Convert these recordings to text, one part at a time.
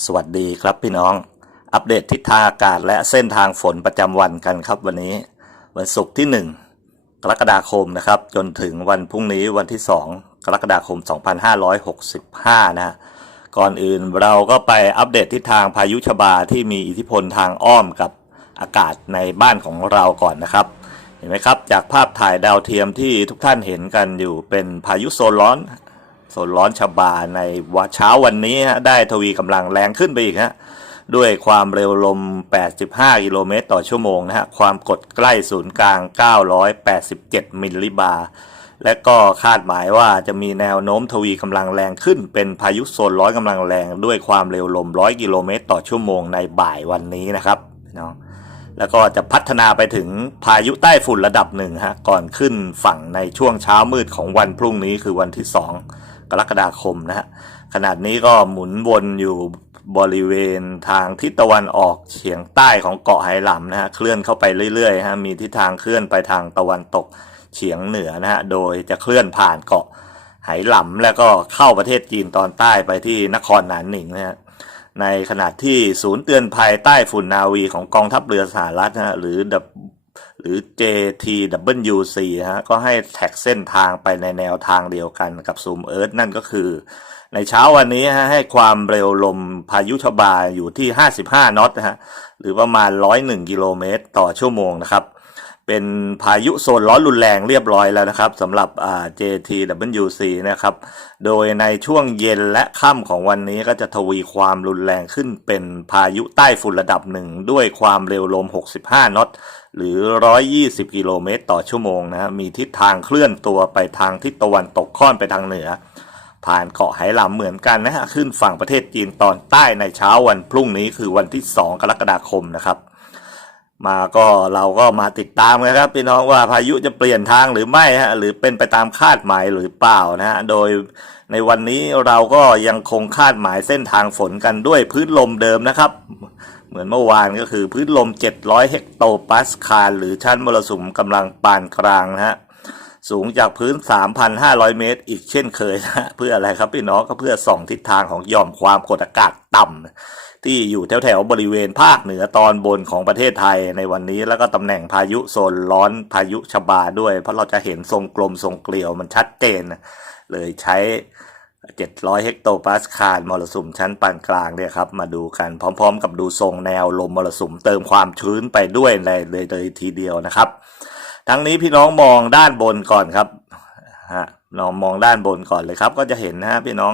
สวัสดีครับพี่น้อง อัปเดตทิศทางอากาศและเส้นทางฝนประจำวันกันครับวันนี้ วันศุกร์ที่ 1 กรกฎาคมนะครับ จนถึงวันพรุ่งนี้วันที่ 2 กรกฎาคม 2565นะฮะก่อนอื่นเราก็ไปอัปเดตทิศทางพายุชบาที่มีอิทธิพลทางอ้อมกับอากาศในบ้านของเราก่อนนะครับ เห็นไหมครับ จากภาพถ่ายดาวเทียมที่ทุกท่านเห็นกันอยู่เป็นพายุโซนร้อน โซนร้อนชบาในวันเช้าวันนี้ฮะได้ทวีกำลังแรงขึ้นไปอีกฮะด้วยความเร็วลม 85 กิโลเมตรต่อชั่วโมงนะฮะ ความกดใกล้ศูนย์กลาง 987 มิลลิบาร์และก็คาดหมายว่าจะมีแนวโน้มทวีกำลังแรงขึ้น เป็นพายุโซนร้อนกำลังแรง ด้วยความเร็วลม 100 กิโลเมตรต่อชั่วโมงในบ่ายวันนี้นะครับพี่น้องแล้วก็จะพัฒนาไปถึงพายุใต้ฝุ่นระดับหนึ่งฮะก่อนขึ้นฝั่งในช่วงเช้ามืดของวันพรุ่งนี้คือวันที่ 2 กรกฎาคมนะฮะขนาดนี้ก็หมุนวนอยู่บริเวณทางทิศตะวันออกเฉียงใต้ของเกาะไหหลำนะฮะเคลื่อนเข้าไปเรื่อยๆฮะมีทิศทางเคลื่อนไปทางตะวันตกเฉียงเหนือนะฮะโดยจะเคลื่อนผ่านเกาะไหหลำแล้วก็เข้าประเทศจีนตอนใต้ไปที่นครหนานหนิงนะฮะในขณะที่ศูนย์เตือนภัยใต้ฝุ่นนาวีของกองทัพเรือสหรัฐนะฮะหรือ หรือ JTWC ฮะก็ให้แท็กเส้นทางไปในแนวทางเดียวกันกับซูมเอิร์ธนั่นก็คือ ในเช้าวันนี้ฮะให้ความเร็วลมพายุชบาอยู่ที่ 55 นอตฮะหรือประมาณ 101 กิโลเมตรต่อชั่วโมงนะครับ เป็นพายุโซนร้อนรุนแรงเรียบร้อยแล้วนะครับสำหรับ JTWC นะครับ โดยในช่วงเย็นและค่ำของวันนี้ก็จะทวีความรุนแรงขึ้นเป็นพายุใต้ฝุ่นระดับหนึ่งด้วยความเร็วลม 65 นอตหรือ 120 กิโลเมตรต่อชั่วโมงนะฮะมีทิศทางเคลื่อนตัวไปทางทิศตะวันตกค่อนไปทางเหนือ ผ่านเกาะไหหลำเหมือนกันนะฮะขึ้นฝั่งประเทศจีนตอนใต้ในเช้าวันพรุ่งนี้คือวันที่ 2 กรกฎาคมนะครับ มาก็เราก็มาติดตามกันครับพี่น้องว่าพายุจะเปลี่ยนทางหรือไม่ฮะหรือเป็นไปตามคาดหมายหรือเปล่านะฮะโดยในวันนี้เราก็ยังคงคาดหมายเส้นทางฝนกันด้วยพื้นลมเดิมนะครับ เหมือนเมื่อวานก็คือพื้นลม 700 เฮกโตปาสคาลหรือชั้นมรสุมกำลังปานกลางนะฮะ สูงจากพื้น 3,500 เมตร อีกเช่นเคยนะเพื่ออะไรครับพี่น้องก็เพื่อส่องทิศทางของย่อมความกดอากาศต่ำที่อยู่แถวๆบริเวณภาคเหนือตอนบนของประเทศไทยในวันนี้ แล้วก็ตำแหน่งพายุโซนร้อนพายุชบาด้วย เพราะเราจะเห็นทรงกลมทรงเกลียวมันชัดเจน เลยใช้ 700 เฮกโตปาสคาลมรสุมชั้นปานกลางเนี่ยครับมาดูกันพร้อม ๆ กับดูทรงแนวลมมรสุมเติมความชื้นไปด้วยเลยเลยเลยทีเดียวนะครับ ทั้งนี้พี่น้องมองด้านบนก่อนครับฮะลองมองด้านบนก่อนเลยครับ ก็จะเห็นนะฮะพี่น้อง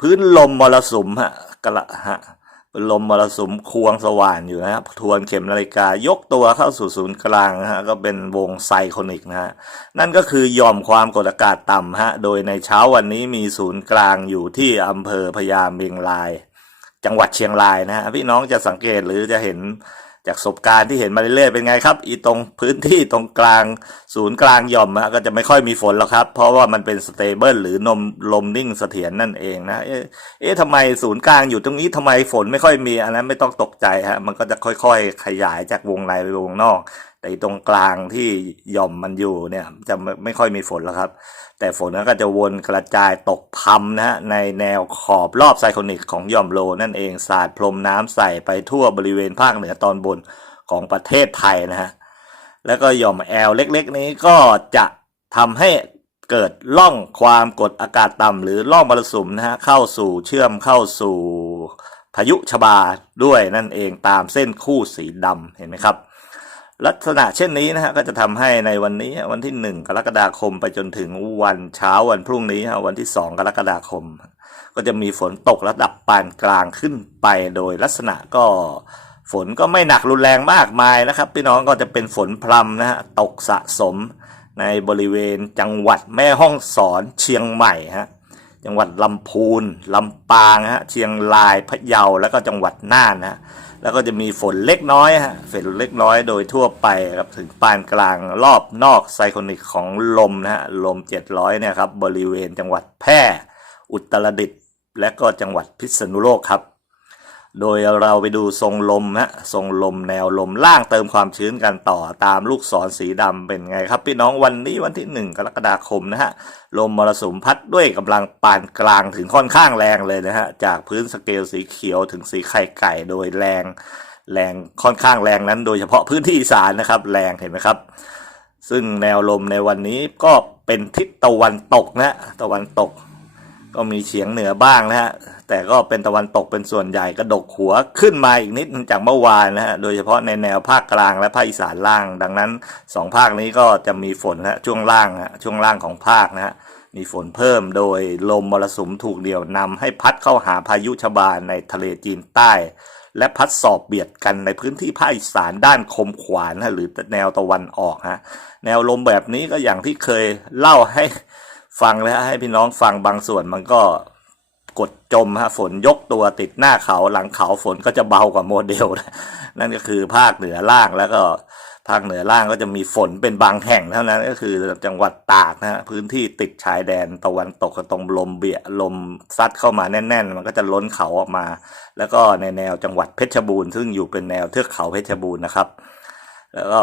พื้นลมมรสุมฮะกระฮะลมมรสุมควงสว่านอยู่นะครับทวนเข็มนาฬิกายกตัวเข้าสู่ศูนย์กลางฮะก็เป็นวงไซโคนิกนะฮะนั่นก็คือย่อมความกดอากาศต่ำฮะโดยในเช้าวันนี้มีศูนย์กลางอยู่ที่อำเภอพญาเมงราย จังหวัดเชียงรายนะฮะพี่น้องจะสังเกตหรือจะเห็น จากประสบการณ์ที่เห็นมาเรื่อยๆเป็นไงครับ อีตรงพื้นที่ตรงกลางศูนย์กลางหย่อมอะก็จะไม่ค่อยมีฝนหรอกครับ เพราะว่ามันเป็นสเตเบิลหรือนมลมนิ่งเสถียรนั่นเองนะ เอ๊ะเอ๊ะทำไมศูนย์กลางอยู่ตรงนี้ทำไมฝนไม่ค่อยมีอันนั้นไม่ต้องตกใจฮะมันก็จะค่อยๆ ขยายจากวงในไปวงนอก แต่ตรงกลางที่หย่อมมันอยู่เนี่ยจะไม่ไม่ค่อยมีฝนแล้วครับ แต่ฝนนั้นก็จะวนกระจายตกพรำนะฮะในแนวขอบรอบไซโคนิกของหย่อมโลนั่นเองสาดพรมน้ำใส่ไปทั่วบริเวณภาคเหนือตอนบนของประเทศไทยนะฮะแล้วก็หย่อมแอลเล็ก ๆ นี้ก็จะทำให้เกิดล่องความกดอากาศต่ำหรือล่องมรสุมนะฮะเข้าสู่เชื่อมเข้าสู่พายุชบาด้วยนั่นเองตามเส้นคู่สีดำเห็นไหมครับ ลักษณะเช่นนี้นะฮะก็จะทำให้ในวันนี้วันที่ 1 กรกฎาคมไปจนถึงวันเช้าวันพรุ่งนี้ฮะวันที่ 2 กรกฎาคม ก็จะมีฝนตกระดับปานกลางขึ้นไปโดยลักษณะก็ฝนก็ไม่หนักรุนแรงมากมายนะครับ พี่น้องก็จะเป็นฝนพรำนะฮะตกสะสมในบริเวณจังหวัดแม่ฮ่องสอนเชียงใหม่ฮะ จังหวัดลำพูนลำปางฮะเชียงรายพะเยาแล้วก็จังหวัดน่านนะแล้วก็จะมีฝนเล็กน้อยฮะฝนเล็กน้อยโดยทั่วไปครับถึงปานกลางรอบนอกไซโคนิกของลมนะฮะลม 700เนี่ยครับบริเวณจังหวัดแพร่ อุตรดิตถ์และก็จังหวัดพิษณุโลกครับ โดยเราไปดูทรงลมนะทรงลมแนวลมล่างเติมความชื้นกันต่อตามลูกศรสีดำเป็นไงครับ พี่น้องวันนี้วันที่ 1 กรกฎาคมนะฮะลมมรสุมพัดด้วยกำลังปานกลางถึงค่อนข้างแรงเลยนะฮะจากพื้นสเกลสีเขียวถึงสีไข่ไก่โดยแรง แรงค่อนข้างแรงนั้น โดยเฉพาะพื้นที่อีสานนะครับ แรงเห็นไหมครับ ซึ่งแนวลมในวันนี้ก็เป็นทิศตะวันตกนะตะวันตก ก็มีเฉียงเหนือบ้างนะฮะ แต่ก็เป็นตะวันตกเป็นส่วนใหญ่กระดกหัวขึ้นมาอีกนิดจากเมื่อวานนะฮะ โดยเฉพาะในแนวภาคกลางและภาคอีสานล่าง ดังนั้นสองภาคนี้ก็จะมีฝนนะช่วงล่างนะช่วงล่างของภาคนะฮะ มีฝนเพิ่มโดยลมมรสุมถูกเดี่ยวนำให้พัดเข้าหาพายุชบาในทะเลจีนใต้ และพัดสอบเบียดกันในพื้นที่ภาคอีสานด้านคมขวานนะหรือแนวตะวันออกฮะ แนวลมแบบนี้ก็อย่างที่เคยเล่าให้ ฟังแล้วให้พี่น้องฟังบางส่วนมันก็กดจมฮะฝนยกตัวติดหน้าเขาหลังเขาฝนก็จะเบากว่าโมเดลนะนั่นก็คือภาคเหนือล่างแล้วก็ภาคเหนือล่างก็จะมีฝนเป็นบางแห่งเท่านั้นก็คือจังหวัดตากนะฮะพื้นที่ติดชายแดนตะวันตกกับตรงลมเบียลมซัดเข้ามาแน่น ๆ มันก็จะล้นเขาออกมา แล้วก็ในแนวจังหวัดเพชรบูรณ์ซึ่งอยู่เป็นแนวเทือกเขาเพชรบูรณ์นะครับ แล้วก็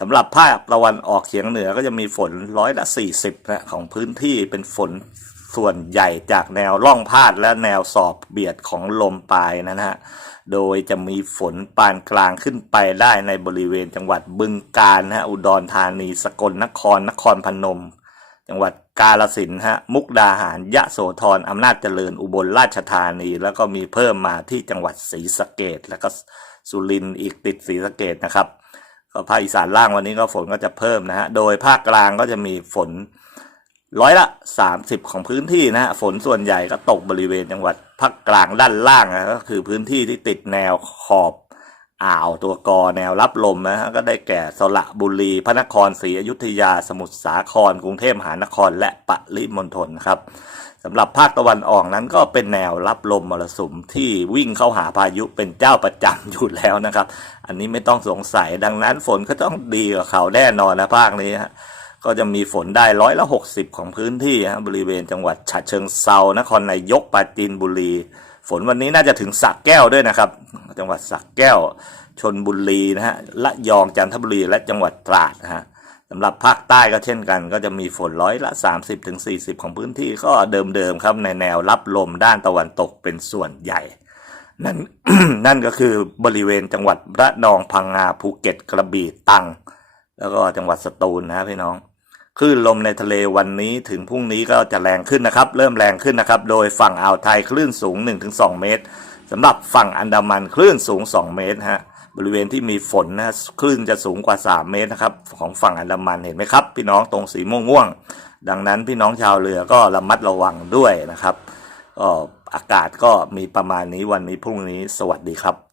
สำหรับภาคตะวันออกเฉียงเหนือก็จะมีฝนร้อยละสี่สิบนะของพื้นที่เป็นฝนส่วนใหญ่จากแนวร่องพาดและแนวสอบเบียดของลมปลายนะฮะ โดยจะมีฝนปานกลางขึ้นไปได้ในบริเวณจังหวัดบึงกาฬนะฮะอุดรธานีสกลนครนครพนม จังหวัดกาฬสินฮะมุกดาหารยะโสธรอำนาจเจริญอุบลราชธานี แล้วก็มีเพิ่มมาที่จังหวัดศรีสะเกดแล้วก็สุรินทร์อีกติดศรีสะเกดนะครับ ก็ภาคอีสานล่างวันนี้ก็ฝนก็จะเพิ่มนะฮะ โดยภาคกลางก็จะมีฝนร้อยละสามสิบของพื้นที่นะฮะ ฝนส่วนใหญ่ก็ตกบริเวณจังหวัดภาคกลางด้านล่างนะก็คือพื้นที่ที่ติดแนวขอบ อ่าวตัวกอแนวรับลมนะฮะก็ได้แก่สระบุรี พระนครศรีอยุธยา สมุทรสาคร กรุงเทพมหานคร และปริมณฑลครับสำหรับภาคตะวันออกนั้นก็เป็นแนวรับลมมรสุมที่วิ่งเข้าหาพายุเป็นเจ้าประจำอยู่แล้วนะครับ อันนี้ไม่ต้องสงสัยดังนั้นฝนก็ต้องดีกว่าเขาแน่นอนนะภาคนี้ฮะก็จะมีฝนได้ร้อยละหกสิบของพื้นที่ฮะบริเวณจังหวัดฉะเชิงเซานครนายกปราจีนบุรี ฝนวันนี้น่าจะถึงสระแก้วด้วยนะครับ จังหวัดสระแก้ว ชนบุรีนะฮะละยองจันทบุรีและจังหวัดตราดนะฮะสำหรับภาคใต้ก็เช่นกัน ก็จะมีฝนร้อยละ 30-40ถึงของพื้นที่ก็เดิมๆครับในแนวรับลมด้านตะวันตกเป็นส่วนใหญ่ นั่นนั่นก็คือบริเวณจังหวัดระนองพังงาภูเก็ตกระบี่ตัง แล้วก็จังหวัดสตูลนะพี่น้อง คลื่นลมในทะเลวันนี้ถึงพรุ่งนี้ก็จะแรงขึ้นนะครับ เริ่มแรงขึ้นนะครับ โดยฝั่งอ่าวไทยคลื่นสูง 1-2 เมตรสำหรับฝั่งอันดามันคลื่นสูง 2 เมตรฮะบริเวณที่มีฝนนะคลื่นจะสูงกว่า 3 เมตรนะครับ ของฝั่งอันดามันเห็นไหมครับ พี่น้องตรงสีม่วงๆดังนั้นพี่น้องชาวเรือก็ระมัดระวังด้วยนะครับก็อากาศก็มีประมาณนี้วันนี้พรุ่งนี้สวัสดีครับ